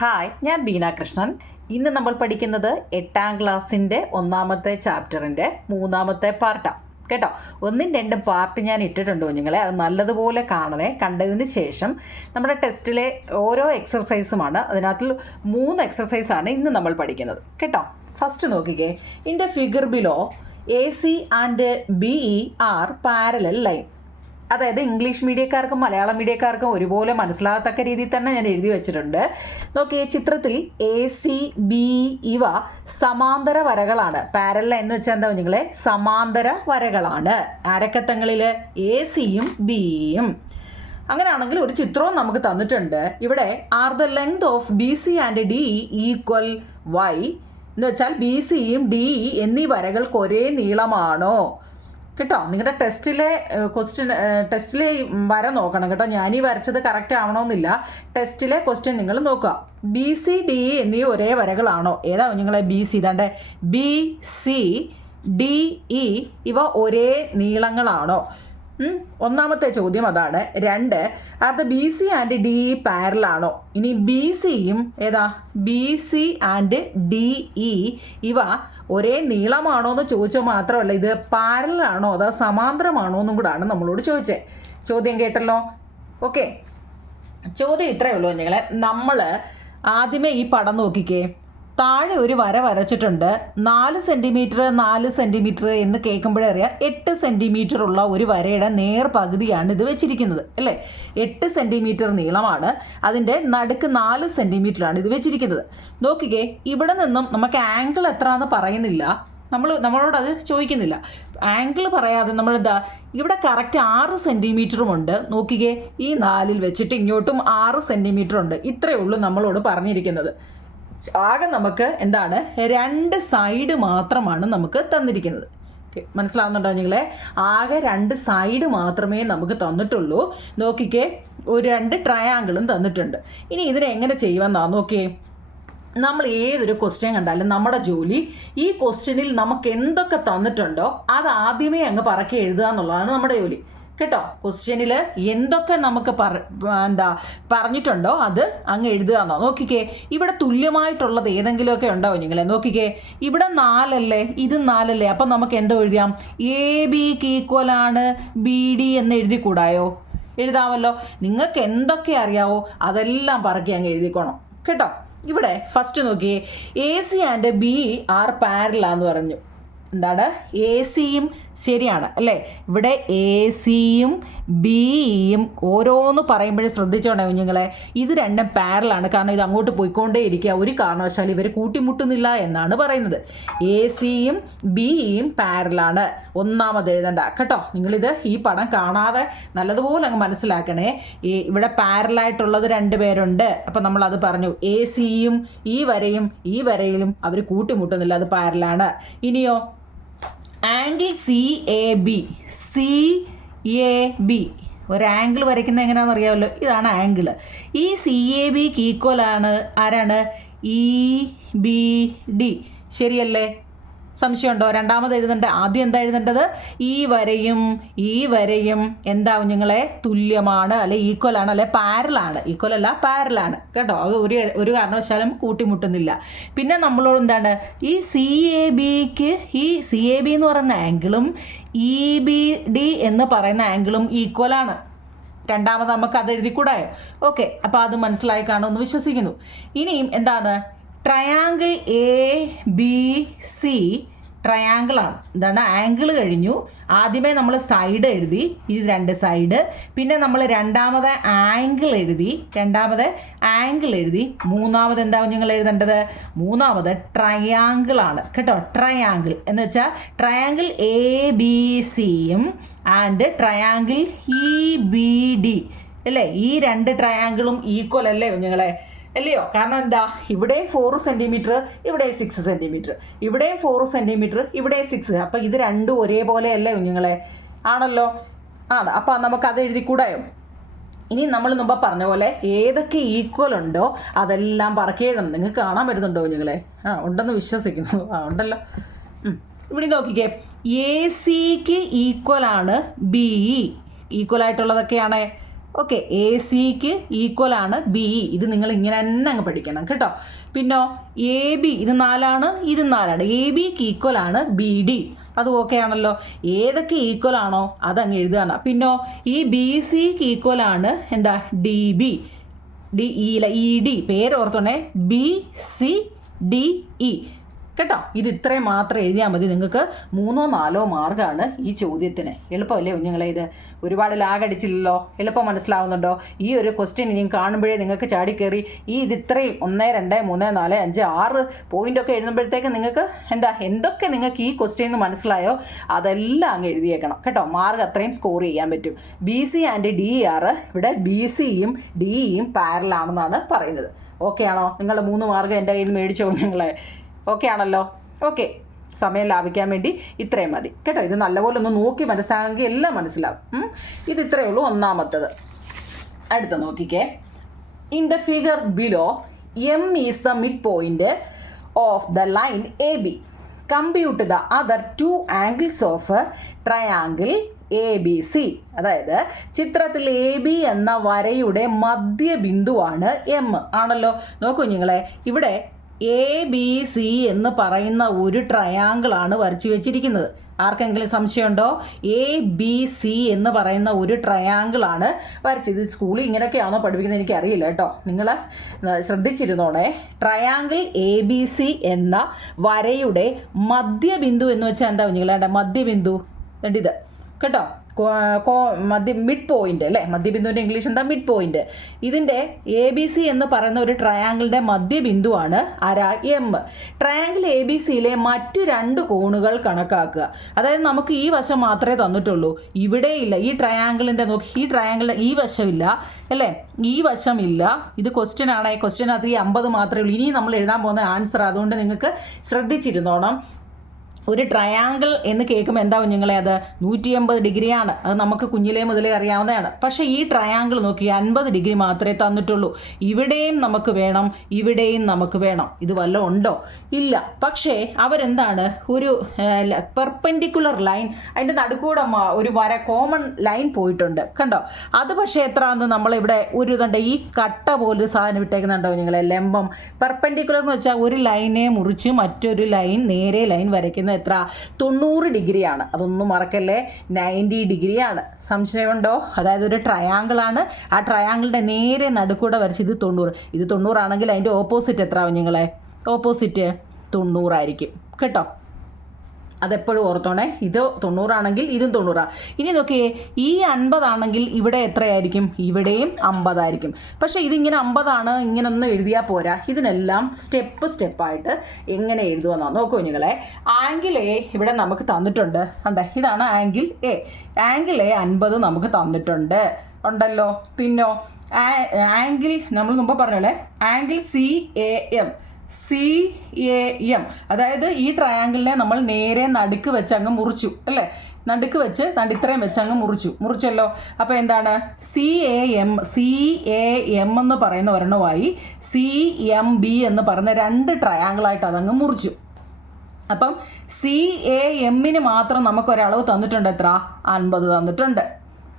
Hi, ഞാൻ ബീന കൃഷ്ണൻ. ഇന്ന് നമ്മൾ പഠിക്കുന്നത് 8ാം ക്ലാസ്സിൻ്റെ 1ാമത്തെ ചാപ്റ്ററിൻ്റെ 3ാമത്തെ പാർട്ടാണ് കേട്ടോ. 1ഉം 2ഉം പാർട്ട് ഞാൻ ഇട്ടിട്ടുണ്ട് കുഞ്ഞുങ്ങളെ. അത് നല്ലതുപോലെ കാണണേ. കണ്ടതിന് ശേഷം നമ്മുടെ ടെസ്റ്റിലെ ഓരോ എക്സർസൈസുമാണ്. അതിനകത്ത് 3 എക്സർസൈസാണ് ഇന്ന് നമ്മൾ പഠിക്കുന്നത് കേട്ടോ. ഫസ്റ്റ് നോക്കിക്കേ. In the figure below AC and BE R parallel line. അതായത് ഇംഗ്ലീഷ് മീഡിയക്കാർക്കും മലയാളം മീഡിയക്കാർക്കും ഒരുപോലെ മനസ്സിലാകത്തക്ക രീതിയിൽ തന്നെ ഞാൻ എഴുതി വെച്ചിട്ടുണ്ട്. നോക്കിയേ, ചിത്രത്തിൽ AC, BE ഇവ സമാന്തര വരകളാണ്. പാരലൽ എന്ന് വെച്ചാൽ എന്താ കുഞ്ഞുങ്ങളെ? സമാന്തര വരകളാണ്. ആരക്കത്തങ്ങളിൽ? ACയും BEയും. അങ്ങനെയാണെങ്കിൽ ഒരു ചിത്രവും നമുക്ക് തന്നിട്ടുണ്ട്. ഇവിടെ are the length of BC and DE equal Y എന്ന് വെച്ചാൽ BCയും DE എന്നീ വരകൾക്ക് ഒരേ നീളമാണോ കേട്ടോ. നിങ്ങളുടെ ടെസ്റ്റിലെ വര നോക്കണം കേട്ടോ. ഞാനീ വരച്ചത് കറക്റ്റ് ആവണമെന്നില്ല. ടെസ്റ്റിലെ ക്വസ്റ്റ്യൻ നിങ്ങൾ നോക്കുക. BC DE എന്നീ ഒരേ വരകളാണോ? ഏതാ നിങ്ങളെ? BC ഇതാണ്ട് BC DE ഇവ ഒരേ നീളങ്ങളാണോ? 1ാമത്തെ ചോദ്യം അതാണ്. 2, are the BC and DE പാരലാണോ? ഇനി BCയും ഏതാ? BC ആൻഡ് DE ഇവ ഒരേ നീളമാണോ എന്ന് ചോദിച്ചാൽ മാത്രമല്ല, ഇത് പാരലാണോ അതോ സമാന്തരമാണോ എന്നും കൂടാണ് നമ്മളോട് ചോദിച്ചത്. ചോദ്യം കേട്ടല്ലോ. ഓക്കെ, ചോദ്യം ഇത്രയേ ഉള്ളൂ നിങ്ങളെ. നമ്മൾ ആദ്യമേ ഈ പടം നോക്കിക്കേ. താഴെ ഒരു വര വരച്ചിട്ടുണ്ട്. 4 സെൻറ്റിമീറ്റർ 4 സെൻറ്റിമീറ്റർ എന്ന് കേൾക്കുമ്പോഴേ അറിയാം 8 സെൻറ്റിമീറ്റർ ഉള്ള ഒരു വരയുടെ നേർ പകുതിയാണ് ഇത് വെച്ചിരിക്കുന്നത് അല്ലേ. 8 സെൻറ്റിമീറ്റർ നീളമാണ്. അതിൻ്റെ നടുക്ക് 4 സെൻറ്റിമീറ്ററാണ് ഇത് വെച്ചിരിക്കുന്നത്. നോക്കിക്കേ, ഇവിടെ നിന്നും നമുക്ക് ആംഗിൾ എത്രയാണെന്ന് പറയുന്നില്ല. നമ്മളോട് അത് ചോദിക്കുന്നില്ല. ആംഗിൾ പറയാതെ നമ്മളെന്താ, ഇവിടെ കറക്റ്റ് 6 സെൻറ്റിമീറ്ററുമുണ്ട്. നോക്കിക്കേ, ഈ 4 വെച്ചിട്ട് ഇങ്ങോട്ടും 6 സെൻറ്റിമീറ്റർ ഉണ്ട്. ഇത്രയേ ഉള്ളൂ നമ്മളോട് പറഞ്ഞിരിക്കുന്നത്. ആകെ നമുക്ക് എന്താണ് 2 സൈഡ് മാത്രമാണ് നമുക്ക് തന്നിരിക്കുന്നത്. മനസ്സിലാവുന്നുണ്ടോ നിങ്ങളെ? ആകെ 2 സൈഡ് മാത്രമേ നമുക്ക് തന്നിട്ടുള്ളൂ. നോക്കിക്കേ, ഒരു 2 ട്രയാങ്കിളും തന്നിട്ടുണ്ട്. ഇനി ഇതിനെ എങ്ങനെ ചെയ്യുമെന്നാ നോക്കിയേ. നമ്മൾ ഏതൊരു ക്വസ്റ്റ്യൻ കണ്ടാലും നമ്മുടെ ജോലി ഈ ക്വസ്റ്റ്യനിൽ നമുക്ക് എന്തൊക്കെ തന്നിട്ടുണ്ടോ അത് ആദ്യമേ അങ്ങ് പറക്കി എഴുതുക എന്നുള്ളതാണ് നമ്മുടെ ജോലി കേട്ടോ. ക്വസ്റ്റ്യനിൽ എന്തൊക്കെ നമുക്ക് പറഞ്ഞിട്ടുണ്ടോ അത് അങ്ങ് എഴുതുക എന്നോ. നോക്കിക്കേ, ഇവിടെ തുല്യമായിട്ടുള്ളത് ഏതെങ്കിലുമൊക്കെ ഉണ്ടാവും നിങ്ങളെ. നോക്കിക്കേ, ഇവിടെ 4 അല്ലേ, ഇത് 4 അല്ലേ. അപ്പം നമുക്ക് എന്തോ എഴുതാം? ABക്ക് ഈക്വലാണ് BD എന്ന് എഴുതിക്കൂടായോ? എഴുതാമല്ലോ. നിങ്ങൾക്ക് എന്തൊക്കെ അറിയാവോ അതെല്ലാം പറക്കി അങ്ങ് എഴുതിക്കോണം കേട്ടോ. ഇവിടെ ഫസ്റ്റ് നോക്കിയേ, AC ആൻഡ് BE ആർ പാരലാന്ന് പറഞ്ഞു. എന്താണ്? ACയും ശരിയാണ് അല്ലേ. ഇവിടെ ACയും BEയും ഓരോന്ന് പറയുമ്പോഴും ശ്രദ്ധിച്ചോണ്ടേ കുഞ്ഞുങ്ങളെ, ഇത് രണ്ടും പാരലാണ്. കാരണം ഇത് അങ്ങോട്ട് പോയിക്കൊണ്ടേ ഇരിക്കുക. ഒരു കാരണവശാലും ഇവർ കൂട്ടിമുട്ടുന്നില്ല എന്നാണ് പറയുന്നത്. ACയും BEയും പാരലാണ്. 1ാമത് എഴുതണ്ട കേട്ടോ. നിങ്ങളിത് ഈ പടം കാണാതെ നല്ലതുപോലെ അങ്ങ് മനസ്സിലാക്കണേ. ഇവിടെ പാരലായിട്ടുള്ളത് 2 പേരുണ്ട്. അപ്പം നമ്മളത് പറഞ്ഞു. ACയും ഈ വരയിലും അവർ കൂട്ടിമുട്ടുന്നില്ല, അത് പാരലാണ്. ഇനിയോ ആംഗിൾ CAB ഒരു ആംഗിൾ വരയ്ക്കുന്നത് എങ്ങനെയാണെന്ന് അറിയാമല്ലോ. ഇതാണ് ആംഗിൾ. ഈ CABക്ക് ഈക്വലാണ് ആരാണ്? EBD. ശരിയല്ലേ? സംശയമുണ്ടോ? 2ാമത് എഴുതേണ്ട. ആദ്യം എന്താ എഴുതേണ്ടത്? ഈ വരയും എന്താ കുഞ്ഞുങ്ങളെ? തുല്യമാണ് അല്ലെ, ഈക്വലാണ് അല്ലെ, പാരലാണ്. ഈക്വൽ അല്ല, പാരലാണ് കേട്ടോ. അത് ഒരു കാരണവശാലും കൂട്ടിമുട്ടുന്നില്ല. പിന്നെ നമ്മളോട് എന്താണ്? ഈ CABക്ക് ഈ CAB എന്ന് പറയുന്ന ആംഗിളും EBD എന്ന് പറയുന്ന ആംഗിളും ഈക്വലാണ്. 2ാമത് നമുക്ക് അത് എഴുതിക്കൂടായോ? ഓക്കെ, അപ്പോൾ അത് മനസ്സിലായി കാണുമെന്ന് വിശ്വസിക്കുന്നു. ഇനിയും എന്താണ്? Triangle ABC ട്രയാങ്കിളാണ്. എന്താണ്? ആംഗിൾ കഴിഞ്ഞു. ആദ്യമേ നമ്മൾ സൈഡ് എഴുതി, ഇത് 2 സൈഡ്. പിന്നെ നമ്മൾ 2ാമത് ആംഗിൾ എഴുതി. 3ാമത് എന്താ നിങ്ങൾ എഴുതേണ്ടത്? 3ാമത് ട്രയാങ്കിളാണ് കേട്ടോ. ട്രയാങ്കിൾ എന്ന് വെച്ചാൽ ട്രയാങ്കിൾ ABCയും ആൻഡ് ട്രയാങ്കിൾ EBD അല്ലേ. ഈ 2 ട്രയാങ്കിളും ഈക്വൽ അല്ലേ കുഞ്ഞുങ്ങളെ? അല്ലയോ? കാരണം എന്താ? ഇവിടെ 4 സെൻറ്റിമീറ്റർ, ഇവിടെ 6 സെൻറ്റിമീറ്റർ, ഇവിടെയും 4 സെൻറ്റിമീറ്റർ, ഇവിടെ 6. അപ്പം ഇത് രണ്ടും ഒരേപോലെ അല്ലേ കുഞ്ഞുങ്ങളെ? ആണല്ലോ. ആണ്. അപ്പം നമുക്കത് എഴുതിക്കൂടായോ? ഇനി നമ്മൾ മുമ്പ് പറഞ്ഞ പോലെ ഏതൊക്കെ ഈക്വൽ ഉണ്ടോ അതെല്ലാം പറക്കി എഴുതണം. നിങ്ങൾക്ക് കാണാൻ പറ്റുന്നുണ്ടോ കുഞ്ഞുങ്ങളെ? ഉണ്ടെന്ന് വിശ്വസിക്കുന്നു. ഉണ്ടല്ലോ. ഇവിടെ നോക്കിക്കേ, എ സിക്ക് ഈക്വലാണ് ബി ഇ. ഈക്വൽ ആയിട്ടുള്ളതൊക്കെയാണ്. ഓക്കെ, എ സിക്ക് ഈക്വലാണ് ബി ഇ. ഇത് നിങ്ങൾ ഇങ്ങനെ തന്നെ അങ്ങ് പഠിക്കണം കേട്ടോ. പിന്നോ എ ബി, ഇത് 4ആണ്, ഇത് 4ആണ്. എ ബിക്ക് ഈക്വലാണ് ബി ഡി. അത് ഓക്കെ ആണല്ലോ. ഏതൊക്കെ ഈക്വൽ ആണോ അതങ്ങ് എഴുതുകയാണ്. പിന്നോ ഈ ബി സിക്ക് ഈക്വലാണ് എന്താ, D B. D E D പേര് ഓർത്തോണേ, ബി സി ഡി ഇ കേട്ടോ. ഇത് ഇത്രയും മാത്രം എഴുതിയാൽ മതി. നിങ്ങൾക്ക് 3 or 4 മാർക്കാണ് ഈ ചോദ്യത്തിന്. എളുപ്പമല്ലേ കുഞ്ഞുങ്ങളെ? ഇത് ഒരുപാട് ലാഗടിച്ചില്ലല്ലോ. എളുപ്പം മനസ്സിലാവുന്നുണ്ടോ? ഈ ഒരു ക്വസ്റ്റ്യൻ ഇനിയും കാണുമ്പോഴേ നിങ്ങൾക്ക് ചാടിക്കയറി ഇത് ഇത്രയും 1, 2, 3, 4, 5, 6 പോയിൻ്റൊക്കെ എഴുതുമ്പോഴത്തേക്ക് നിങ്ങൾക്ക് എന്തൊക്കെ നിങ്ങൾക്ക് ഈ ക്വസ്റ്റ്യൻ മനസ്സിലായോ അതെല്ലാം അങ്ങ് എഴുതിയേക്കണം കേട്ടോ. മാർക്ക് അത്രയും സ്കോർ ചെയ്യാൻ പറ്റും. B C and D are, ഇവിടെ ബി സിയും ഡി ഇയും പാരലാണെന്നാണ് പറയുന്നത്. ഓക്കെ ആണോ? നിങ്ങൾ 3 മാർക്ക് എൻ്റെ കയ്യിൽ നിന്ന് മേടിച്ചോ കുഞ്ഞുങ്ങളെ? ഓക്കെ ആണല്ലോ? ഓക്കെ, സമയം ലാഭിക്കാൻ വേണ്ടി ഇത്രയും മതി കേട്ടോ. ഇത് നല്ലപോലെ ഒന്ന് നോക്കി മനസ്സിലാക്കി എല്ലാം മനസ്സിലാവും. ഇത് ഇത്രയേ ഉള്ളൂ ഒന്നാമത്തത്. അടുത്ത നോക്കിക്കേ, in the figure below M is the mid point of the line A B. Compute the other 2 angles of triangle A B C. അതായത് ചിത്രത്തിൽ എ ബി എന്ന വരയുടെ മധ്യബിന്ദുവാണ് എം ആണല്ലോ. നോക്കൂ നിങ്ങളെ, ഇവിടെ എ ബി സി എന്ന് പറയുന്ന ഒരു ട്രയാങ്കിളാണ് വരച്ചു വെച്ചിരിക്കുന്നത്. ആർക്കെങ്കിലും സംശയമുണ്ടോ? എ ബി സി എന്ന് പറയുന്ന ഒരു ട്രയാങ്കിളാണ് വരച്ചത്. സ്കൂളിൽ ഇങ്ങനെയൊക്കെയാണോ പഠിപ്പിക്കുന്നത് എനിക്കറിയില്ല കേട്ടോ. നിങ്ങൾ ശ്രദ്ധിച്ചിരുന്നോണേ. ട്രയാങ്കിൾ എ ബി സി എന്ന വരയുടെ മധ്യബിന്ദു എന്ന് വെച്ചാൽ എന്താ കുഞ്ഞുങ്ങളെ? മധ്യബിന്ദു ഇത് കേട്ടോ. മിഡ് പോയിന്റ് അല്ലേ? മധ്യബിന്ദുവിൻ്റെ ഇംഗ്ലീഷ് എന്താ? Mid point. ഇതിൻ്റെ എ ബി സി എന്ന് പറയുന്ന ഒരു ട്രയാങ്കിളിൻ്റെ മധ്യബിന്ദുവാണ് ആരാ? എം. ട്രയാങ്കിൾ എ ബി സിയിലെ മറ്റ് 2 കോണുകൾ കണക്കാക്കുക. അതായത് നമുക്ക് ഈ വശം മാത്രമേ തന്നിട്ടുള്ളൂ, ഇവിടെ ഇല്ല. ഈ ട്രയാങ്കിളിൻ്റെ നോക്കി, ഈ ട്രയാങ്കിളിൻ്റെ ഈ വശമില്ല അല്ലേ? ഈ വശമില്ല. ഇത് ക്വസ്റ്റ്യൻ ആണ്. ക്വസ്റ്റ്യനകത്ത് ഈ 50 മാത്രമേ ഉള്ളൂ. ഇനി നമ്മൾ എഴുതാൻ പോകുന്ന ആൻസർ. അതുകൊണ്ട് നിങ്ങൾക്ക് ശ്രദ്ധിച്ചിരുന്നോണം. ഒരു ട്രയാങ്കിൾ എന്ന് കേൾക്കുമ്പോൾ എന്താ കുഞ്ഞുങ്ങളെ? അത് 180 ഡിഗ്രിയാണ്. അത് നമുക്ക് കുഞ്ഞിലേ മുതലേ അറിയാവുന്നതാണ്. പക്ഷേ ഈ ട്രയാങ്കിൾ നോക്കി 50 ഡിഗ്രി മാത്രമേ തന്നിട്ടുള്ളൂ. ഇവിടെയും നമുക്ക് വേണം, ഇവിടെയും നമുക്ക് വേണം. ഇത് വല്ലതും ഉണ്ടോ? ഇല്ല. പക്ഷേ അവരെന്താണ്, ഒരു പെർപെൻഡിക്കുലർ ലൈൻ, അതിൻ്റെ നടുക്കൂടെ ഒരു വര, കോമൺ ലൈൻ പോയിട്ടുണ്ട് കണ്ടോ. അത് പക്ഷേ എത്രയാണെന്ന് നമ്മളിവിടെ ഒരു ഇതുണ്ട്, ഈ കട്ട പോലൊരു സാധനം ഇട്ടേക്കുന്നുണ്ടോ നിങ്ങളെ? ലംബം. പെർപെൻഡിക്കുലർ എന്ന് വെച്ചാൽ ഒരു ലൈനെ മുറിച്ച് മറ്റൊരു ലൈൻ, നേരെ ലൈൻ വരയ്ക്കുന്ന എത്ര? 90 ഡിഗ്രിയാണ്. അതൊന്നും മറക്കല്ലേ, 90 ഡിഗ്രിയാണ്. സംശയമുണ്ടോ? അതായത് ഒരു ട്രയാങ്കിളാണ്. ആ ട്രയാങ്കിളിൻ്റെ നേരെ നടുക്കൂടെ വരച്ച് ഇത് 90. ഇത് 90 ആണെങ്കിൽ അതിൻ്റെ ഓപ്പോസിറ്റ് എത്ര ആവും നിങ്ങളെ? ഓപ്പോസിറ്റ് 90 ആയിരിക്കും കേട്ടോ. അതെപ്പോഴും ഓർത്തോണേ. ഇത് 90 ആണെങ്കിൽ ഇതും 90. ഇനി നോക്കിയേ, ഈ 50 ആണെങ്കിൽ ഇവിടെ എത്രയായിരിക്കും? ഇവിടെയും 50 ആയിരിക്കും. പക്ഷേ ഇതിങ്ങനെ 50 ആണ് ഇങ്ങനൊന്നും എഴുതിയാൽ പോരാ. ഇതിനെല്ലാം സ്റ്റെപ്പായിട്ട് എങ്ങനെ എഴുതുമെന്നാണ്. നോക്കൂ കുഞ്ഞുങ്ങളെ, ആംഗിൾ എ ഇവിടെ നമുക്ക് തന്നിട്ടുണ്ട്. കണ്ടേ, ഇതാണ് ആംഗിൾ എ. ആംഗിൾ എ 50 നമുക്ക് തന്നിട്ടുണ്ട് ഉണ്ടല്ലോ. പിന്നോ ആംഗിൾ നമ്മൾ മുമ്പ് പറഞ്ഞല്ലേ, angle C A M. CAM, അതായത് ഈ ട്രയാങ്കിളിനെ നമ്മൾ നേരെ നടുക്ക് വെച്ച് അങ്ങ് മുറിച്ചു അല്ലേ? നടുക്ക് വെച്ച് ഇത്രയും വെച്ച് അങ്ങ് മുറിച്ചല്ലോ. അപ്പോൾ എന്താണ്? CAM എന്ന് പറയുന്ന ഒരെണ്ണമായി CMB എന്ന് പറയുന്ന 2 ട്രയാങ്കിളായിട്ട് അതങ്ങ് മുറിച്ചു. അപ്പം CAMന് മാത്രം നമുക്കൊരളവ് തന്നിട്ടുണ്ട്. എത്ര? 50 തന്നിട്ടുണ്ട്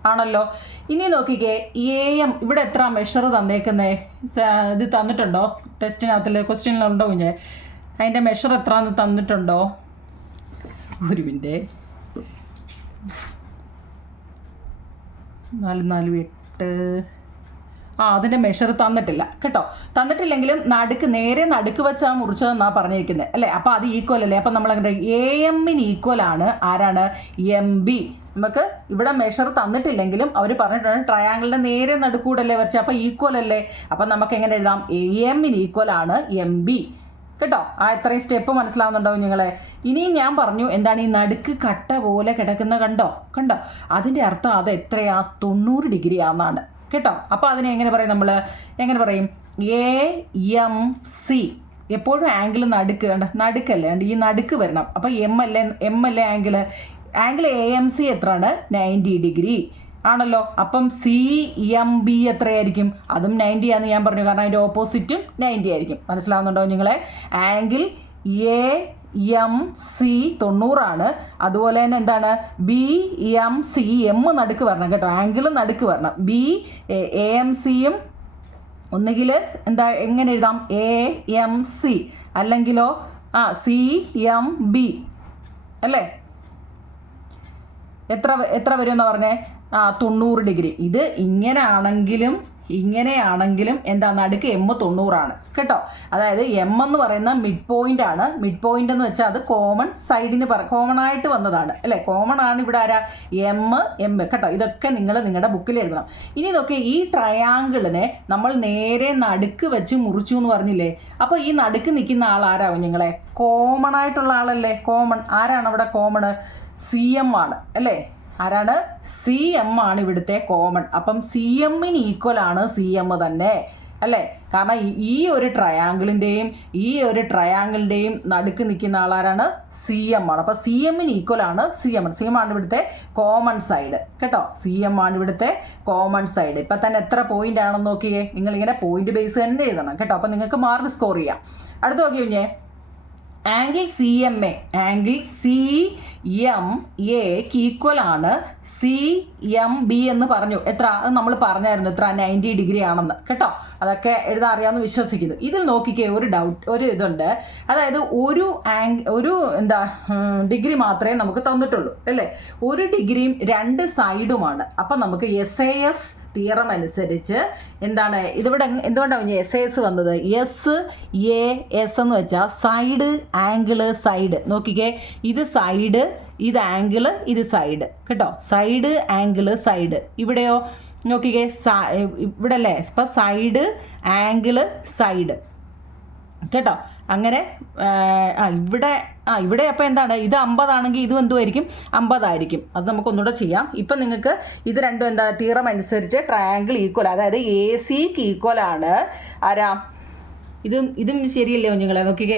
ആണല്ലോ. ഇനി നോക്കിക്കേ, AM ഇവിടെ എത്ര മെഷർ തന്നേക്കുന്നേ? ഇത് തന്നിട്ടുണ്ടോ ടെസ്റ്റിനകത്തിൽ? ക്വസ്റ്റ്യനിലുണ്ടോ കുഞ്ഞെ? അതിൻ്റെ മെഷർ എത്ര എന്ന് തന്നിട്ടുണ്ടോ? ഒരു മിനിറ്റ്. 4, 4, 8. അതിൻ്റെ മെഷർ തന്നിട്ടില്ല കേട്ടോ. തന്നിട്ടില്ലെങ്കിലും നേരെ നടുക്ക് വെച്ചാൽ മുറിച്ചതെന്നാണ് പറഞ്ഞിരിക്കുന്നത് അല്ലേ? അപ്പോൾ അത് ഈക്വൽ അല്ലേ? അപ്പം നമ്മൾ AMന് ഈക്വലാണ് ആരാണ്? MB. നമുക്ക് ഇവിടെ മെഷർ തന്നിട്ടില്ലെങ്കിലും അവർ പറഞ്ഞിട്ടുണ്ട് ട്രയാങ്കിളിൻ്റെ നേരെ നടുക്കൂടല്ലേ വരച്ച, അപ്പോൾ ഈക്വൽ അല്ലേ? അപ്പം നമുക്ക് എങ്ങനെ എഴുതാം? AMന് ഈക്വലാണ് MB കേട്ടോ. ഇത്രയും സ്റ്റെപ്പ് മനസ്സിലാവുന്നുണ്ടോ നിങ്ങളെ? ഇനിയും ഞാൻ പറഞ്ഞു എന്താണ് ഈ നടുക്ക് കട്ട പോലെ കിടക്കുന്ന കണ്ടോ? അതിൻ്റെ അർത്ഥം അത് എത്രയാ? 90 ഡിഗ്രി ആണെന്നാണ് കേട്ടോ. അപ്പോൾ അതിനെ എങ്ങനെ പറയും? നമ്മൾ എങ്ങനെ പറയും? AMC. എപ്പോഴും ആംഗിൾ നടുക്കല്ലേ? ഈ നടുക്ക് വരണം. അപ്പോൾ എം അല്ലേ ആംഗിൾ AMC എത്രയാണ്? 90 ഡിഗ്രി ആണല്ലോ. അപ്പം CMB എത്രയായിരിക്കും? അതും 90 ആണെന്ന് ഞാൻ പറഞ്ഞു, കാരണം അതിൻ്റെ ഓപ്പോസിറ്റും 90 ആയിരിക്കും. മനസ്സിലാവുന്നുണ്ടോ നിങ്ങളെ? ആംഗിൾ എം സി 90 അതുപോലെ തന്നെ എന്താണ് ബി എം സി എം നടുക്ക് വരണം കേട്ടോ, ആംഗിൾ നടുക്ക് വരണം. ബി എ എം സിയും ഒന്നുകിൽ എന്താ എങ്ങനെ എഴുതാം, എ എം സി അല്ലെങ്കിലോ സി എം ബി അല്ലേ. എത്ര വരുമെന്നാ പറഞ്ഞേ, 90 ഡിഗ്രി. ഇത് ഇങ്ങനെയാണെങ്കിലും എന്താ നടുക്ക് എം 90 കേട്ടോ. അതായത് എം എന്ന് പറയുന്ന മിഡ് പോയിന്റ് ആണ്. മിഡ് പോയിന്റ് എന്ന് വെച്ചാൽ അത് കോമൺ സൈഡിന് കോമൺ ആയിട്ട് വന്നതാണ് അല്ലേ. കോമൺ ആണ് ഇവിടെ ആരാ, എം കേട്ടോ. ഇതൊക്കെ നിങ്ങൾ നിങ്ങളുടെ ബുക്കിൽ എഴുതണം. ഇനി ഇതൊക്കെ ഈ ട്രയാങ്കിളിനെ നമ്മൾ നേരെ നടുക്ക് വെച്ച് മുറിച്ചു എന്ന് പറഞ്ഞില്ലേ. അപ്പോൾ ഈ നടുക്ക് നിൽക്കുന്ന ആൾ ആരാവും നിങ്ങളെ, കോമൺ ആയിട്ടുള്ള ആളല്ലേ. കോമൺ ആരാണ് അവിടെ, കോമൺ സി എം ആണ് അല്ലേ. ആരാണ്, സി എം ആണ് ഇവിടുത്തെ കോമൺ. അപ്പം സി എമ്മിന് ഈക്വൽ ആണ് സി എം തന്നെ അല്ലേ. കാരണം ഈ ഒരു ട്രയാങ്കിളിൻ്റെയും നടുക്ക് നിൽക്കുന്ന ആളാരാണ്, സി എം ആണ്. അപ്പം സി എമ്മിന് ഈക്വൽ ആണ് സി എം. സി എം ആണ് ഇവിടുത്തെ കോമൺ സൈഡ് കേട്ടോ. സി എം ആണ് ഇവിടുത്തെ കോമൺ സൈഡ്. ഇപ്പം തന്നെ എത്ര പോയിന്റ് ആണെന്ന് നോക്കിയേ. നിങ്ങളിങ്ങനെ പോയിന്റ് ബേസ് തന്നെ എഴുതണം കേട്ടോ. അപ്പം നിങ്ങൾക്ക് മാർക്ക് സ്കോർ ചെയ്യാം. അടുത്ത് നോക്കി കഴിഞ്ഞേ, ആംഗിൾ സി എം എക്ക് ഈക്വൽ ആണ് സി എം ബി എന്ന് പറഞ്ഞു. എത്ര, അത് നമ്മൾ പറഞ്ഞായിരുന്നു എത്ര, 90 ഡിഗ്രി ആണെന്ന് കേട്ടോ. അതൊക്കെ എഴുതാൻ അറിയാമെന്ന് വിശ്വസിക്കുന്നു. ഇതിൽ നോക്കിക്കേ, ഒരു ഇതുണ്ട്. അതായത് ഒരു ഡിഗ്രി മാത്രമേ നമുക്ക് തന്നിട്ടുള്ളൂ അല്ലേ. ഒരു ഡിഗ്രിയും 2 സൈഡുമാണ്. അപ്പം നമുക്ക് SAS തിയറം അനുസരിച്ച് എന്താണ് ഇതിവിടെ എന്തുകൊണ്ടാണ് SAS വന്നത്, SAS എന്ന് വെച്ചാൽ സൈഡ് ആംഗിള് സൈഡ്. നോക്കിക്കേ, ഇത് സൈഡ്, ഇത് ആംഗിള്, ഇത് സൈഡ് കേട്ടോ. Side angle side. ഇവിടെയോ നോക്കിക്കേ, ഇവിടെ അല്ലേ. ഇപ്പം സൈഡ് ആംഗിള് സൈഡ് കേട്ടോ. അങ്ങനെ ഇവിടെ അപ്പോൾ എന്താണ്, ഇത് 50 ആണെങ്കിൽ ഇതും എന്തുമായിരിക്കും, 50 ആയിരിക്കും. അത് നമുക്കൊന്നുകൂടെ ചെയ്യാം. ഇപ്പം നിങ്ങൾക്ക് ഇത് രണ്ടും എന്താണ്, തിയറം അനുസരിച്ച് ട്രയാങ്കിൾ ഈക്വൽ, അതായത് AC ഈക്വൽ ആണ് ആരാ, ഇതും ശരിയല്ലേ കുഞ്ഞുങ്ങളെ. നോക്കിക്കേ,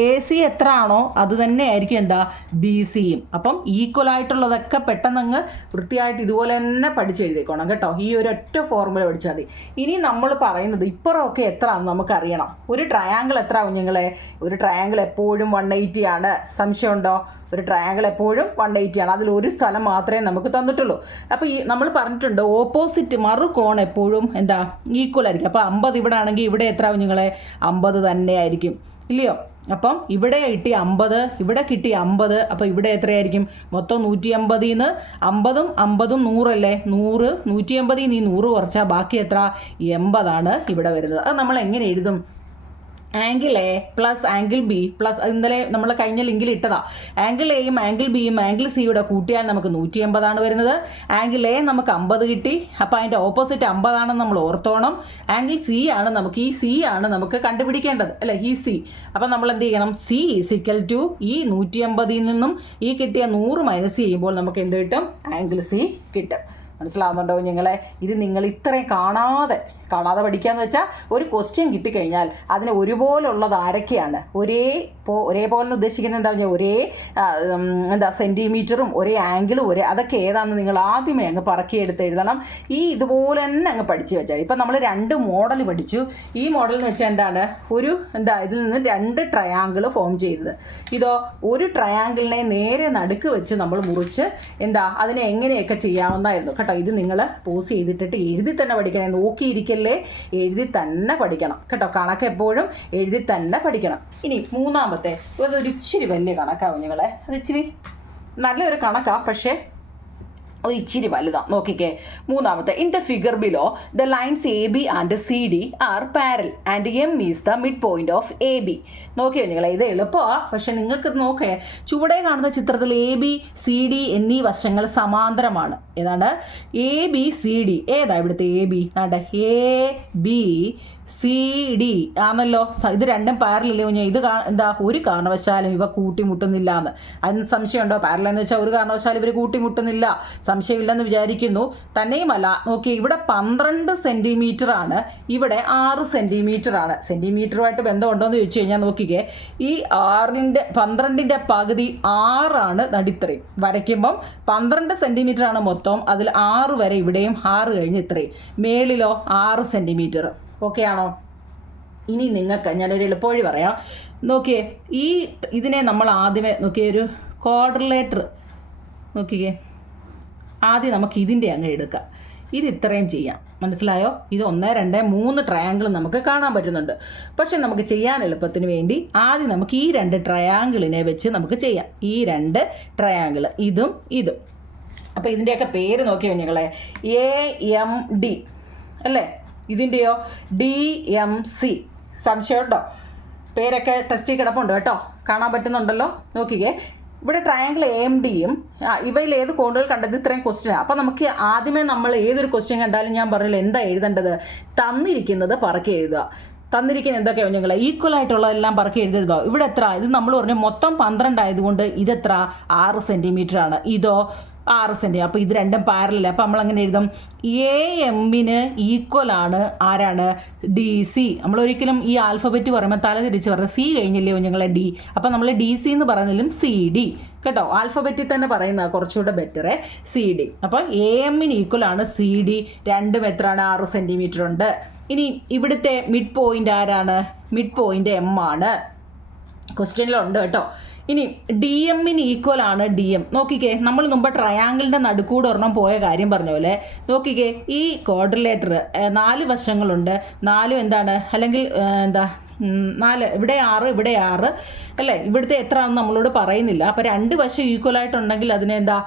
AC എത്ര ആണോ അത് തന്നെ ആയിരിക്കും എന്താ, BC യും. അപ്പം ഈക്വൽ ആയിട്ടുള്ളതൊക്കെ പെട്ടെന്ന് വൃത്തിയായിട്ട് ഇതുപോലെ തന്നെ പഠിച്ചെഴുതിക്കോണം കേട്ടോ. ഈ ഒരൊറ്റ ഫോർമുല പഠിച്ചാൽ മതി. ഇനി നമ്മൾ പറയുന്നത് ഇപ്പുറമൊക്കെ എത്ര ആണെന്ന് നമുക്കറിയണം. ഒരു ട്രയാങ്കിൾ എത്ര കുഞ്ഞുങ്ങളെ, ഒരു ട്രയാങ്കിൾ എപ്പോഴും 180 ആണ്. സംശയമുണ്ടോ? ഒരു ട്രയാങ്കിൾ എപ്പോഴും 180 ആണ്. അതിലൊരു സ്ഥലം മാത്രമേ നമുക്ക് തന്നിട്ടുള്ളൂ. അപ്പോൾ ഈ നമ്മൾ പറഞ്ഞിട്ടുണ്ട് ഓപ്പോസിറ്റ് മറുകോൺ എപ്പോഴും എന്താ, ഈക്വൽ ആയിരിക്കും. അപ്പോൾ 50 ഇവിടെ ആണെങ്കിൽ ഇവിടെ എത്ര കുഞ്ഞുങ്ങളെ, 50 തന്നെ ആയിരിക്കും ഇല്ലയോ. അപ്പം ഇവിടെ കിട്ടി 50, ഇവിടെ കിട്ടി 50. അപ്പോൾ ഇവിടെ എത്രയായിരിക്കും, മൊത്തം 180 നിന്ന് 50ഉം 100 അല്ലേ. 100 180 നിന്ന് 100 കുറച്ചാൽ ബാക്കി എത്ര, 80 ഇവിടെ വരുന്നത്. അത് നമ്മൾ എങ്ങനെ എഴുതും, angle A plus angle B plus, ഇന്നലെ നമ്മൾ കഴിഞ്ഞ ലിങ്കിൽ ഇട്ടതാ. ആംഗിൾ എയും ആംഗിൾ ബിയും ആംഗിൾ സിയുടെ കൂട്ടിയാൽ നമുക്ക് 180 വരുന്നത്. ആംഗിൾ എ നമുക്ക് 50 കിട്ടി. അപ്പോൾ അതിൻ്റെ ഓപ്പോസിറ്റ് 50 ആണെന്ന് നമ്മൾ ഓർത്തോണം. ആംഗിൾ സി ആണ് നമുക്ക്, ഈ സി ആണ് നമുക്ക് കണ്ടുപിടിക്കേണ്ടത് അല്ലേ, ഈ സി. അപ്പം നമ്മൾ എന്ത് ചെയ്യണം, സി ഈസിക്കൽ ടു ഈ 180 നിന്നും ഈ കിട്ടിയ 100 മൈനസ് ചെയ്യുമ്പോൾ നമുക്ക് എന്ത് കിട്ടും, ആംഗിൾ സി കിട്ടും. മനസ്സിലാവുന്നുണ്ടോ കുഞ്ഞുങ്ങളെ? ഇത് നിങ്ങൾ ഇത്രയും കാണാതെ പഠിക്കാന്ന് വെച്ചാൽ ഒരു ക്വസ്റ്റ്യൻ കിട്ടിക്കഴിഞ്ഞാൽ അതിന് ഒരുപോലുള്ളത് ആരൊക്കെയാണ്, ഒരേപോലെ ഉദ്ദേശിക്കുന്നത് എന്താ പറഞ്ഞാൽ ഒരേ സെൻറ്റിമീറ്ററും ഒരേ ആംഗിളും അതൊക്കെ ഏതാണെന്ന് നിങ്ങൾ ആദ്യമേ അങ്ങ് പറക്കിയെടുത്ത് എഴുതണം. ഇതുപോലെ തന്നെ അങ്ങ് പഠിച്ച് വെച്ചാൽ. ഇപ്പം നമ്മൾ 2 മോഡൽ പഠിച്ചു. ഈ മോഡൽ എന്ന് വെച്ചാൽ എന്താണ്, ഇതിൽ നിന്ന് 2 ട്രയാങ്കിൾ ഫോം ചെയ്തത്. ഇതോ ഒരു ട്രയാങ്കിളിനെ നേരെ നടുക്ക് വെച്ച് നമ്മൾ മുറിച്ച് അതിനെ എങ്ങനെയൊക്കെ ചെയ്യാവുന്നതായിരുന്നു കേട്ടോ. ഇത് നിങ്ങൾ പോസ് ചെയ്തിട്ടിട്ട് എഴുതി തന്നെ പഠിക്കണേ, നോക്കിയിരിക്കല്ലേ, എഴുതി തന്നെ പഠിക്കണം കേട്ടോ. കണക്ക് എപ്പോഴും എഴുതി തന്നെ പഠിക്കണം. ഇനി മൂന്നാമത്തെ ഇതൊരു ഇച്ചിരി വലിയ കണക്കാവും നിങ്ങളെ. അത് ഇച്ചിരി നല്ലൊരു കണക്കാണ്, പക്ഷേ ഒരു ഇച്ചിരി വലുതാണ്. നോക്കിക്കേ, മൂന്നാമത്തെ, in the figure below the lines AB and CD are parallel and M is the mid point of AB. നോക്കിയോ നിങ്ങളെ, ഇത് എളുപ്പമാണ്, പക്ഷെ നിങ്ങൾക്ക് നോക്കേ, ചുവടെ കാണുന്ന ചിത്രത്തിൽ ABCD എന്നീ വശങ്ങൾ സമാന്തരമാണ്. ഏതാണ്ട് ABCD, ഏതാ ഇവിടുത്തെ AB, ABCD ആണല്ലോ. ഇത് രണ്ടും പാരലല്ലേ കുഞ്ഞാൽ. ഇത് ഒരു കാരണവശാലും ഇവ കൂട്ടിമുട്ടുന്നില്ല എന്ന്. അതിന് സംശയമുണ്ടോ? പാരലെന്ന് വെച്ചാൽ ഒരു കാരണവശാലും ഇവർ കൂട്ടിമുട്ടുന്നില്ല, സംശയമില്ലെന്ന് വിചാരിക്കുന്നു. തന്നെയുമല്ല, നോക്കി, ഇവിടെ 12 സെൻറ്റിമീറ്റർ ആണ്, ഇവിടെ 6 സെൻറ്റിമീറ്റർ ആണ്. സെൻറ്റിമീറ്ററുമായിട്ട് ബന്ധമുണ്ടോ എന്ന് ചോദിച്ചു കഴിഞ്ഞാൽ നോക്കിക്കേ, ഈ 12ൻ്റെ പകുതി 6 ആണ് നടിത്രയും. വരയ്ക്കുമ്പം 12 സെൻറ്റിമീറ്റർ ആണ് മൊത്തം, അതിൽ 6 വരെ ഇവിടെയും 6 കഴിഞ്ഞ് ഇത്രയും, മേളിലോ 6 സെൻറ്റിമീറ്റർ. ഓക്കെ ആണോ? ഇനി നിങ്ങൾക്ക് ഞാനൊരു എളുപ്പവഴി പറയാം. നോക്കിയേ, ഇതിനെ നമ്മൾ ആദ്യമേ നോക്കിയേ, ഒരു ക്വാഡ്രിലേറ്റർ നോക്കിക്കേ, ആദ്യം നമുക്ക് ഇതിൻ്റെ അങ്ങ് എടുക്കാം. ഇത് ഇത്രയും ചെയ്യാം, മനസ്സിലായോ? ഇത് 1, 2, 3 ട്രയാങ്കിൾ നമുക്ക് കാണാൻ പറ്റുന്നുണ്ട്. പക്ഷെ നമുക്ക് ചെയ്യാൻ എളുപ്പത്തിന് വേണ്ടി ആദ്യം നമുക്ക് ഈ 2 ട്രയാങ്കിളിനെ വെച്ച് നമുക്ക് ചെയ്യാം. ഈ 2 ട്രയാങ്കിൾ, ഇതും ഇതും. അപ്പോൾ ഇതിൻ്റെയൊക്കെ പേര് നോക്കിയോ നിങ്ങളെ, AMD അല്ലേ? ഇതിൻ്റെയോ DMC. സംശയമുണ്ടോ? പേരൊക്കെ ടെസ്റ്റിൽ കിടപ്പുണ്ട് കേട്ടോ, കാണാൻ പറ്റുന്നുണ്ടല്ലോ. നോക്കിക്കേ, ഇവിടെ ട്രയാങ്കിൾ AMDയും ഇവയിൽ ഏത് കോണുകൾ കണ്ടത് ഇത്രയും ക്വസ്റ്റ്യനാണ്. അപ്പോൾ നമുക്ക് ആദ്യമേ നമ്മൾ ഏതൊരു ക്വസ്റ്റ്യൻ കണ്ടാലും ഞാൻ പറഞ്ഞില്ല എന്താ എഴുതേണ്ടത്, തന്നിരിക്കുന്നത് പറക്കി എഴുതുക. തന്നിരിക്കുന്ന എന്തൊക്കെയോ നിങ്ങൾ ഈക്വൽ ആയിട്ടുള്ളതെല്ലാം പറക്കി എഴുതരുതോ. ഇവിടെ എത്ര, ഇത് നമ്മൾ പറഞ്ഞു മൊത്തം 12 ആയതുകൊണ്ട് ഇതെത്ര, 6 സെൻറ്റിമീറ്റർ ആണ്. ഇതോ 6 സെൻറ്റിമീറ്റർ. അപ്പോൾ ഇത് രണ്ടും പാരലൽ. അപ്പോൾ നമ്മൾ അങ്ങനെ എഴുതും, AM-ന് ഈക്വലാണ് ആരാണ്, DC. നമ്മളൊരിക്കലും ഈ ആൽഫബറ്റ് പറയുമ്പോൾ തല തിരിച്ച് പറഞ്ഞ C കഴിഞ്ഞില്ലയോ ഞങ്ങളെ D. അപ്പോൾ നമ്മൾ DC എന്ന് പറയുന്നതിലും CD കേട്ടോ, ആൽഫബറ്റിൽ തന്നെ പറയുന്ന കുറച്ചുകൂടെ ബെറ്റർ, CD. അപ്പോൾ AM-ന് ഈക്വലാണ് CD. രണ്ടും എത്രയാണ്, 6 സെൻറ്റിമീറ്റർ ഉണ്ട്. ഇനി ഇവിടുത്തെ മിഡ് പോയിൻ്റ് ആരാണ്, മിഡ് പോയിൻ്റ് M ആണ്, ക്വസ്റ്റ്യനിലുണ്ട് കേട്ടോ. ഇനി DM-ന് ഈക്വലാണ് DM. നോക്കിക്കേ, നമ്മൾ മുമ്പ് ട്രയാങ്കിളിൻ്റെ നടുക്കൂടെ ഒരെണ്ണം പോയ കാര്യം പറഞ്ഞ പോലെ നോക്കിക്കേ, ഈ ക്വാഡ്രിലേറ്റർ 4 വശങ്ങളുണ്ട്. 4 എന്താണ്, അല്ലെങ്കിൽ എന്താ 4, ഇവിടെ 6, ഇവിടെ 6 അല്ലേ? ഇവിടുത്തെ എത്ര ആണെന്ന് നമ്മളോട് പറയുന്നില്ല. അപ്പോൾ 2 വശം ഈക്വലായിട്ടുണ്ടെങ്കിൽ അതിനെന്താ,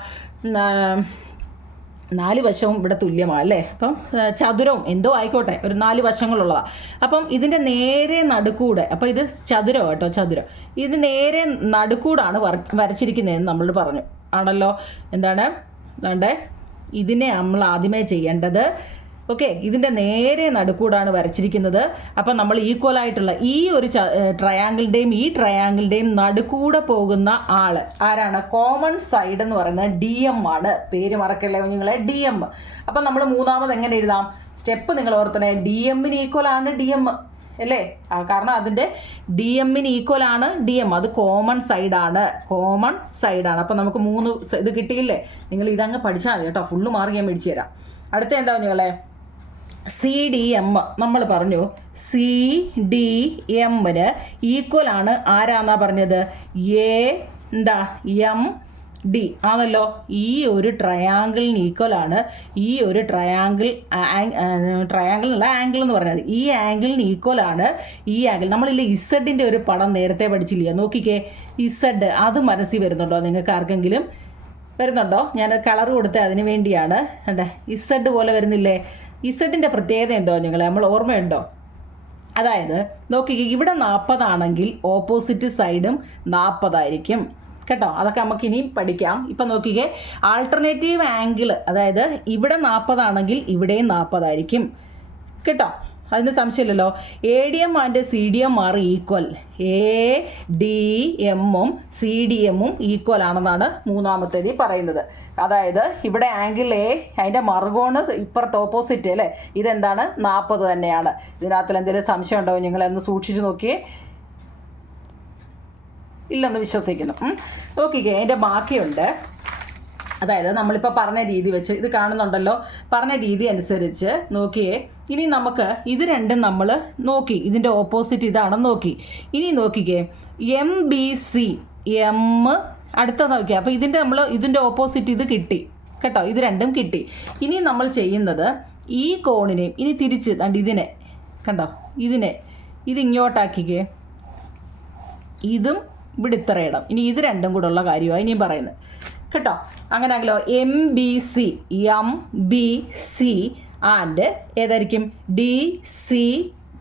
4 വശവും ഇവിടെ തുല്യമാണ് അല്ലേ? അപ്പം ചതുരവും എന്തോ ആയിക്കോട്ടെ, ഒരു 4 വശങ്ങളുള്ളതാണ്. അപ്പം ഇതിൻ്റെ നേരെ നടുക്കൂടെ, അപ്പോൾ ഇത് ചതുരം കേട്ടോ, ചതുരം. ഇതിന് നേരെ നടുക്കൂടാണ് വരച്ചിരിക്കുന്നതെന്ന് നമ്മൾ പറഞ്ഞു ആണല്ലോ. എന്താണ് വേണ്ടേ, ഇതിനെ നമ്മൾ ആദ്യമേ ചെയ്യേണ്ടത്. ഓക്കെ, ഇതിൻ്റെ നേരെ നടുക്കൂടാണ് വരച്ചിരിക്കുന്നത്. അപ്പം നമ്മൾ ഈക്വലായിട്ടുള്ള ഈ ഒരു ട്രയാങ്കിളിൻ്റെയും ഈ ട്രയാങ്കിളിൻ്റെയും നടുക്കൂടെ പോകുന്ന ആൾ ആരാണ്, കോമൺ സൈഡ് എന്ന് പറയുന്നത് DM ആണ്. പേര് മറക്കല്ലേ നിങ്ങളെ, DM. അപ്പം നമ്മൾ മൂന്നാമത് എങ്ങനെ എഴുതാം, സ്റ്റെപ്പ് നിങ്ങൾ ഓർത്തണേ, DM-ന് ഈക്വലാണ് DM അല്ലേ? കാരണം അതിൻ്റെ DM-ന് ഈക്വലാണ് DM, അത് കോമൺ സൈഡാണ്, കോമൺ സൈഡാണ്. അപ്പം നമുക്ക് 3 ഇത് കിട്ടിയില്ലേ? നിങ്ങൾ ഇതങ്ങ് പഠിച്ചാൽ മതി കേട്ടോ, ഫുള്ള് മാർക്ക് ഞാൻ മേടിച്ചു തരാം. അടുത്ത എന്താ നിങ്ങളെ, CDM. നമ്മൾ പറഞ്ഞു CDM-ന് ഈക്വലാണ് ആരാന്നാ പറഞ്ഞത്, AMD ആണല്ലോ. ഈ ഒരു ട്രയാങ്കിളിന് ഈക്വലാണ് ഈ ഒരു ട്രയാങ്കിൾ അല്ല, ആംഗിൾ എന്ന് പറഞ്ഞത്. ഈ ആംഗിളിന് ഈക്വലാണ് ഈ ആംഗിൾ. നമ്മളില്ല ഇസഡിൻ്റെ ഒരു പടം നേരത്തെ പഠിച്ചില്ല, നോക്കിക്കേ, ഇസഡ്. അത് മനസ്സിൽ വരുന്നുണ്ടോ നിങ്ങൾക്ക് ആർക്കെങ്കിലും? വരുന്നുണ്ടോ? ഞാൻ കളർ കൊടുത്തത് അതിന് വേണ്ടിയാണ്. കണ്ടേ, ഇസഡ് പോലെ വരുന്നില്ലേ? ഇസഡിൻ്റെ പ്രത്യേകത എന്തോ നിങ്ങൾ നമ്മൾ ഓർമ്മയുണ്ടോ? അതായത് നോക്കിക്കേ, ഇവിടെ 40 ആണെങ്കിൽ ഓപ്പോസിറ്റ് സൈഡും 40 ആയിരിക്കും കേട്ടോ. അതൊക്കെ നമുക്ക് ഇനിയും പഠിക്കാം. ഇപ്പം നോക്കിക്കേ, ആൾട്ടർനേറ്റീവ് ആംഗിൾ, അതായത് ഇവിടെ 40 ആണെങ്കിൽ ഇവിടെയും 40 ആയിരിക്കും കേട്ടോ, അതിന് സംശയമില്ലല്ലോ. ADM and CDM are equal. ADM-ഉം CDM-ഉം ഈക്വൽ ആണെന്നാണ് മൂന്നാമത്തേത് പറയുന്നത്. അതായത് ഇവിടെ ആംഗിൾ A, അതിൻ്റെ മറുകോണ് ഇപ്പുറത്ത് ഓപ്പോസിറ്റ് അല്ലേ, ഇതെന്താണ്, 40 തന്നെയാണ്. ഇതിനകത്തിൽ എന്തെങ്കിലും സംശയം ഉണ്ടോ? നിങ്ങളൊന്ന് സൂക്ഷിച്ച് നോക്കിയേ. ഇല്ലെന്ന് വിശ്വസിക്കുന്നു. നോക്കിക്കേ, അതിൻ്റെ ബാക്കിയുണ്ട്. അതായത് നമ്മളിപ്പോൾ പറഞ്ഞ രീതി വെച്ച് ഇത് കാണുന്നുണ്ടല്ലോ, പറഞ്ഞ രീതി അനുസരിച്ച് നോക്കിയേ. ഇനി നമുക്ക് ഇത് രണ്ടും നമ്മൾ നോക്കി, ഇതിൻ്റെ ഓപ്പോസിറ്റ് ഇതാണെന്ന് നോക്കി. ഇനി നോക്കിക്കേ, MBC, M അടുത്ത നോക്കിയാൽ, അപ്പോൾ ഇതിൻ്റെ ഓപ്പോസിറ്റ് ഇത് കിട്ടി കേട്ടോ, ഇത് രണ്ടും കിട്ടി. ഇനി നമ്മൾ ചെയ്യുന്നത് ഈ കോണിനെയും ഇനി തിരിച്ച് ഇതിനെ കണ്ടോ, ഇത് ഇങ്ങോട്ടാക്കിക്കേ, ഇതും ഇവിടെ ഇത്ര ഇടം. ഇനി ഇത് രണ്ടും കൂടെ ഉള്ള കാര്യമാണ് ഇനിയും പറയുന്നത് കേട്ടോ. അങ്ങനെയാണല്ലോ MBC ആൻഡ് ഏതായിരിക്കും DC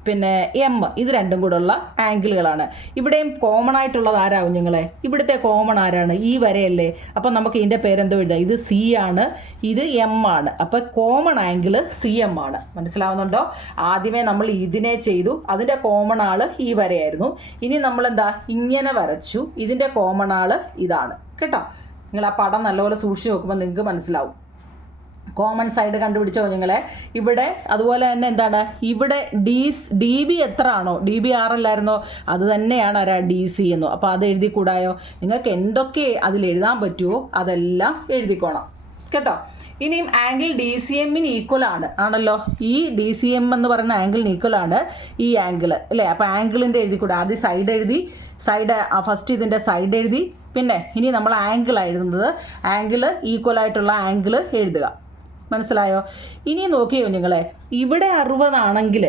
പിന്നെ M, ഇത് രണ്ടും കൂടെ ഉള്ള ആംഗിളുകളാണ്. ഇവിടെയും കോമൺ ആയിട്ടുള്ളത് ആരാവും നിങ്ങളെ? ഇവിടുത്തെ കോമൺ ആരാണ്? ഈ വരയല്ലേ. അപ്പം നമുക്ക് ഇതിൻ്റെ പേരെന്തോ എഴുതാം, ഇത് C ആണ്, ഇത് M ആണ്. അപ്പോൾ കോമൺ ആംഗിൾ CM ആണ്. മനസ്സിലാവുന്നുണ്ടോ? ആദ്യമേ നമ്മൾ ഇതിനെ ചെയ്തു, അതിൻ്റെ കോമൺ ആൾ ഈ വരയായിരുന്നു. ഇനി നമ്മളെന്താ ഇങ്ങനെ വരച്ചു, ഇതിൻ്റെ കോമൺ ആൾ ഇതാണ് കേട്ടോ. നിങ്ങൾ ആ പടം നല്ലപോലെ സൂക്ഷിച്ച് നോക്കുമ്പോൾ നിങ്ങൾക്ക് മനസ്സിലാവും. കോമൺ സൈഡ് കണ്ടുപിടിച്ചോ നിങ്ങളെ. ഇവിടെ അതുപോലെ തന്നെ എന്താണ്, ഇവിടെ DB എത്ര ആണോ, DB 6 അല്ലായിരുന്നോ, അത് തന്നെയാണ് ആരാ DC എന്നോ. അപ്പോൾ അത് എഴുതിക്കൂടായോ? നിങ്ങൾക്ക് എന്തൊക്കെ അതിൽ എഴുതാൻ പറ്റുമോ അതെല്ലാം എഴുതിക്കോണം കേട്ടോ. ഇനിയും ആംഗിൾ DCM-ന് ഈക്വലാണ് ആണല്ലോ. ഈ DCM എന്ന് പറയുന്ന ആംഗിളിന് ഈക്വലാണ് ഈ ആംഗിൾ അല്ലേ. അപ്പോൾ ആംഗിളിൻ്റെ എഴുതിക്കൂടാ, ആദ്യം സൈഡ് എഴുതി സൈഡ് ഫസ്റ്റ് ഇതിൻ്റെ സൈഡ് എഴുതി. പിന്നെ ഇനി നമ്മൾ ആംഗിളാണ് എഴുതുന്നത്. ആംഗിൾ ഈക്വലായിട്ടുള്ള ആംഗിൾ എഴുതുക. മനസ്സിലായോ? ഇനി നോക്കിയോ നിങ്ങളെ, ഇവിടെ 60 ആണെങ്കിൽ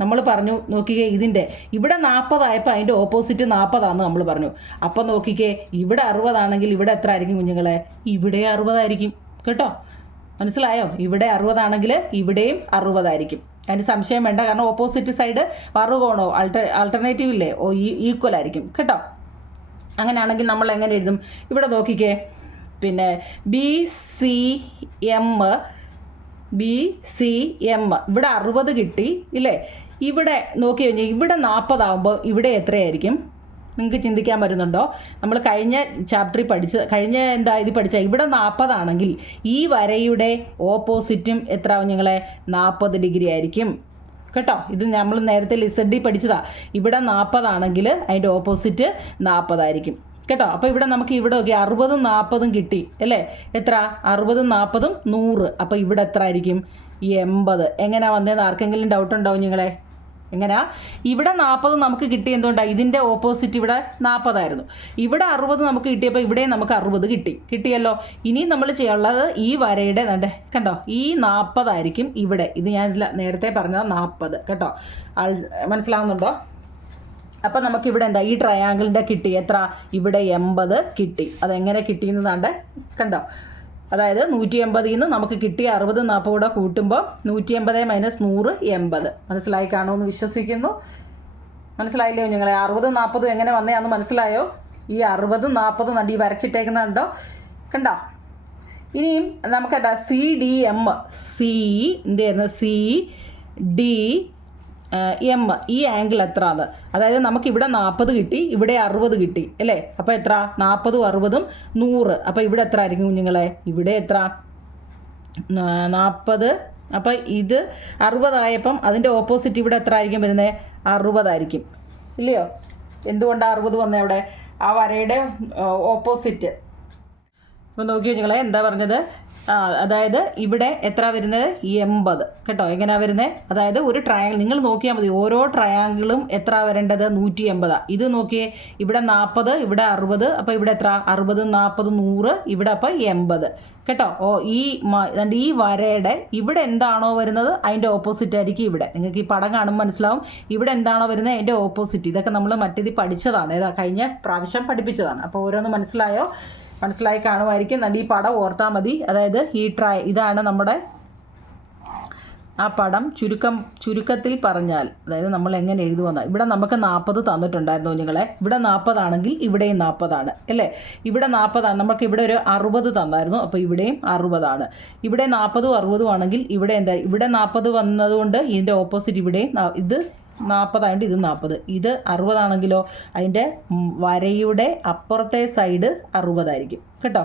നമ്മൾ പറഞ്ഞു നോക്കിക്കേ, ഇതിൻ്റെ ഇവിടെ 40 ആയപ്പോൾ അതിൻ്റെ ഓപ്പോസിറ്റ് 40 ആണെന്ന് നമ്മൾ പറഞ്ഞു. അപ്പോൾ നോക്കിക്കേ, ഇവിടെ 60 ആണെങ്കിൽ ഇവിടെ എത്ര ആയിരിക്കും കുഞ്ഞുങ്ങളെ? ഇവിടെ 60 ആയിരിക്കും കേട്ടോ. മനസ്സിലായോ? ഇവിടെ 60 ആണെങ്കിൽ ഇവിടെയും 60 ആയിരിക്കും. അതിന് സംശയം വേണ്ട, കാരണം ഓപ്പോസിറ്റ് സൈഡ് മറുകോണോ ആൾട്ടർനേറ്റീവ് ഇല്ലേ, ഈക്വൽ ആയിരിക്കും കേട്ടോ. അങ്ങനെയാണെങ്കിൽ നമ്മൾ എങ്ങനെ എഴുതും? ഇവിടെ നോക്കിക്കേ, പിന്നെ BCM ഇവിടെ 60 കിട്ടി ഇല്ലേ? ഇവിടെ നോക്കി കഴിഞ്ഞാൽ ഇവിടെ 40 ആകുമ്പോൾ ഇവിടെ എത്രയായിരിക്കും? നിങ്ങൾക്ക് ചിന്തിക്കാൻ പറ്റുന്നുണ്ടോ? നമ്മൾ കഴിഞ്ഞ ചാപ്റ്ററിൽ ഇത് പഠിച്ച ഇവിടെ 40 ആണെങ്കിൽ ഈ വരയുടെ ഓപ്പോസിറ്റും എത്ര നിങ്ങളെ? 40 ഡിഗ്രി ആയിരിക്കും കേട്ടോ. ഇത് നമ്മൾ നേരത്തെ ZD പഠിച്ചതാ. ഇവിടെ 40 ആണെങ്കിൽ അതിൻ്റെ ഓപ്പോസിറ്റ് 40 ആയിരിക്കും കേട്ടോ. അപ്പോൾ ഇവിടെ നമുക്ക് ഇവിടെ നോക്കി 60ഉം 40ഉം കിട്ടി അല്ലേ? എത്ര? 60ഉം 40ഉം 100. അപ്പോൾ ഇവിടെ എത്ര ആയിരിക്കും? 80. എങ്ങനെയാ വന്നതെന്ന് ആർക്കെങ്കിലും ഡൗട്ട് ഉണ്ടാവും നിങ്ങളെ? എങ്ങനെയാ? ഇവിടെ 40 നമുക്ക് കിട്ടി. എന്തുകൊണ്ടാണ്? ഇതിൻ്റെ ഓപ്പോസിറ്റ് ഇവിടെ 40 ആയിരുന്നു. ഇവിടെ 60 നമുക്ക് കിട്ടിയപ്പോൾ ഇവിടെ നമുക്ക് 60 കിട്ടിയല്ലോ. ഇനി നമ്മൾ ചെയ്യാനുള്ളത് ഈ വരയുടെ കണ്ടോ, ഈ 40 ആയിരിക്കും ഇവിടെ. ഇത് ഞാൻ നേരത്തെ പറഞ്ഞത് 40 കേട്ടോ. മനസ്സിലാവുന്നുണ്ടോ? അപ്പം നമുക്കിവിടെ എന്താ, ഈ ട്രയാങ്കിളിൻ്റെ കിട്ടി എത്ര? ഇവിടെ 80 കിട്ടി. അതെങ്ങനെ കിട്ടിയെന്നതാണ്ട് കണ്ടോ. അതായത് 180 നിന്ന് നമുക്ക് കിട്ടിയ 60 40 കൂടെ കൂട്ടുമ്പോൾ 180 - 100 80. മനസ്സിലായി കാണുമെന്ന് വിശ്വസിക്കുന്നു. മനസ്സിലായില്ലയോ നിങ്ങളെ? 60 40 എങ്ങനെ വന്നതാന്ന് മനസ്സിലായോ? ഈ 60 40 നടി വരച്ചിട്ടേക്കുന്നുണ്ടോ? കണ്ടോ? ഇനിയും നമുക്കെന്താ CDM എന്തായിരുന്നു? CDM ഈ ആംഗിൾ എത്രയാണ്? അതായത് നമുക്കിവിടെ 40 കിട്ടി, ഇവിടെ 60 കിട്ടി അല്ലേ? അപ്പോൾ എത്ര? 40ഉം 60ഉം 100. അപ്പോൾ ഇവിടെ എത്ര ആയിരിക്കും കുഞ്ഞുങ്ങളെ? ഇവിടെ എത്ര? 40. അപ്പോൾ ഇത് 60 ആയപ്പം അതിൻ്റെ ഓപ്പോസിറ്റ് ഇവിടെ എത്ര ആയിരിക്കും വരുന്നത്? 60 ആയിരിക്കും ഇല്ലയോ? എന്തുകൊണ്ടാണ് 60 വന്നത് അവിടെ? ആ വരയുടെ ഓപ്പോസിറ്റ്. അപ്പോൾ നോക്കിയോ നിങ്ങളെ, എന്താ പറഞ്ഞത്? അതായത് ഇവിടെ എത്ര വരുന്നത്? 80 കേട്ടോ. എങ്ങനെയാണ് വരുന്നത്? അതായത് ഒരു ട്രയാങ്കിൾ നിങ്ങൾ നോക്കിയാൽ മതി, ഓരോ ട്രയാങ്കിളും എത്ര വരേണ്ടത്? 180. ഇത് നോക്കിയേ, ഇവിടെ 40 ഇവിടെ 60. അപ്പോൾ ഇവിടെ എത്ര? 60 40 100. ഇവിടെ അപ്പോൾ 80 കേട്ടോ. ഈ വരയുടെ ഇവിടെ എന്താണോ വരുന്നത് അതിൻ്റെ ഓപ്പോസിറ്റ് ആയിരിക്കും ഇവിടെ. നിങ്ങൾക്ക് ഈ പടം കാണുമ്പോൾ മനസ്സിലാവും ഇവിടെ എന്താണോ വരുന്നത് അതിൻ്റെ ഓപ്പോസിറ്റ്. ഇതൊക്കെ നമ്മൾ മറ്റേത് പഠിച്ചതാണ്, കഴിഞ്ഞ പ്രാവശ്യം പഠിപ്പിച്ചതാണ്. അപ്പോൾ ഓരോന്ന് മനസ്സിലായി കാണുമായിരിക്കും. ഈ പടം ഓർത്താൽ മതി. അതായത് ഇതാണ് നമ്മുടെ ആ പടം. ചുരുക്കത്തിൽ പറഞ്ഞാൽ, അതായത് നമ്മൾ എങ്ങനെ എഴുതുമെന്ന്, ഇവിടെ നമുക്ക് 40 തന്നിട്ടുണ്ടായിരുന്നു നിങ്ങളെ. ഇവിടെ 40 ആണെങ്കിൽ ഇവിടെയും 40 ആണ് അല്ലേ? ഇവിടെ 40 ആണ്. നമുക്ക് ഇവിടെ ഒരു 60 തന്നായിരുന്നു, അപ്പോൾ ഇവിടെയും 60 ആണ്. ഇവിടെ 40ഉം 60ഉം ആണെങ്കിൽ ഇവിടെ എന്താ? ഇവിടെ 40 വന്നതുകൊണ്ട് ഇതിൻ്റെ ഓപ്പോസിറ്റ് ഇവിടെയും ഇത് 40 ആയതുകൊണ്ട് ഇത് 40. ഇത് 60 ആണെങ്കിലോ അതിൻ്റെ വരയുടെ അപ്പുറത്തെ സൈഡ് 60 ആയിരിക്കും കേട്ടോ.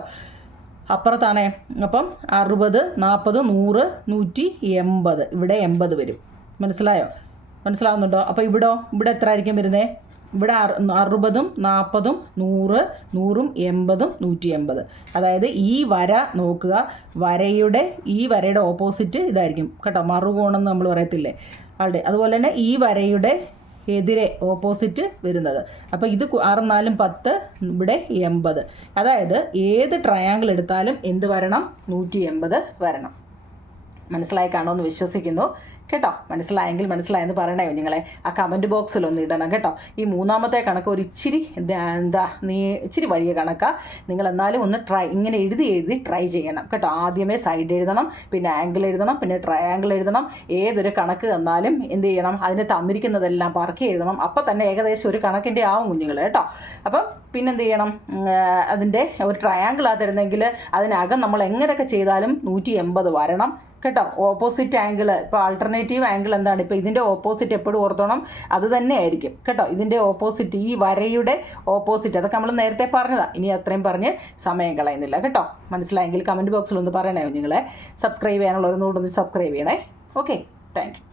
അപ്പുറത്താണേ. അപ്പം 60 40 100 180. ഇവിടെ 80 വരും. മനസ്സിലാവുന്നുണ്ടോ? അപ്പോൾ ഇവിടെ എത്ര ആയിരിക്കും വരുന്നത്? ഇവിടെ 60ഉം 40ഉം 100 100ഉം 80ഉം 180. അതായത് ഈ വര നോക്കുക, ഈ വരയുടെ ഓപ്പോസിറ്റ് ഇതായിരിക്കും കേട്ടോ. മറുകോണമെന്ന് നമ്മൾ പറയത്തില്ലേ ആളുടെ, അതുപോലെ തന്നെ ഈ വരയുടെ എതിരെ ഓപ്പോസിറ്റ് വരുന്നത്. അപ്പോൾ ഇത് 6 4 10, ഇവിടെ 80. അതായത് ഏത് ട്രയാങ്കിൾ എടുത്താലും എന്ത് വരണം? 180 വരണം. മനസ്സിലായി കാണുമെന്ന് വിശ്വസിക്കുന്നു കേട്ടോ. മനസ്സിലായെങ്കിൽ മനസ്സിലായെന്ന് പറയണേ നിങ്ങളെ. ആ കമൻറ്റ് ബോക്സിലൊന്ന് ഇടണം കേട്ടോ. ഈ മൂന്നാമത്തെ കണക്ക് ഒരു ഇച്ചിരി ഇച്ചിരി വലിയ കണക്കാണ്. നിങ്ങൾ എന്നാലും ഒന്ന് ഇങ്ങനെ എഴുതി ട്രൈ ചെയ്യണം കേട്ടോ. ആദ്യമേ സൈഡ് എഴുതണം, പിന്നെ ആംഗിൾ എഴുതണം, പിന്നെ ട്രയാങ്കിൾ എഴുതണം. ഏതൊരു കണക്ക് തന്നാലും എന്ത് ചെയ്യണം? അതിന് തന്നിരിക്കുന്നതെല്ലാം പറക്കി എഴുതണം. അപ്പം തന്നെ ഏകദേശം ഒരു കണക്കിൻ്റെ ആവും കുഞ്ഞുങ്ങൾ കേട്ടോ. അപ്പം പിന്നെന്ത് ചെയ്യണം? അതിൻ്റെ ഒരു ട്രയാങ്കിളാണ് തരുന്നതെങ്കിൽ അതിനകം നമ്മൾ എങ്ങനെയൊക്കെ ചെയ്താലും 180 വരണം കേട്ടോ. ഓപ്പോസിറ്റ് ആംഗിൾ, ഇപ്പോൾ ആൾട്ടർനേറ്റീവ് ആംഗിൾ എന്താണ്? ഇപ്പോൾ ഇതിൻ്റെ ഓപ്പോസിറ്റ് എപ്പോഴും ഓർത്തോണം, അത് തന്നെ ആയിരിക്കും കേട്ടോ. ഇതിൻ്റെ ഓപ്പോസിറ്റ്, ഈ വരയുടെ ഓപ്പോസിറ്റ്, അതൊക്കെ നമ്മൾ നേരത്തെ പറഞ്ഞതാണ്. ഇനി അത്രയും പറഞ്ഞ് സമയം കളയുന്നില്ല കേട്ടോ. മനസ്സിലായെങ്കിൽ കമൻറ്റ് ബോക്സിലൊന്ന് പറയണേ നിങ്ങളെ. സബ്സ്ക്രൈബ് ചെയ്യാനുള്ളവരൊന്നുകൂടെ സബ്സ്ക്രൈബ് ചെയ്യണേ. Okay, thank you.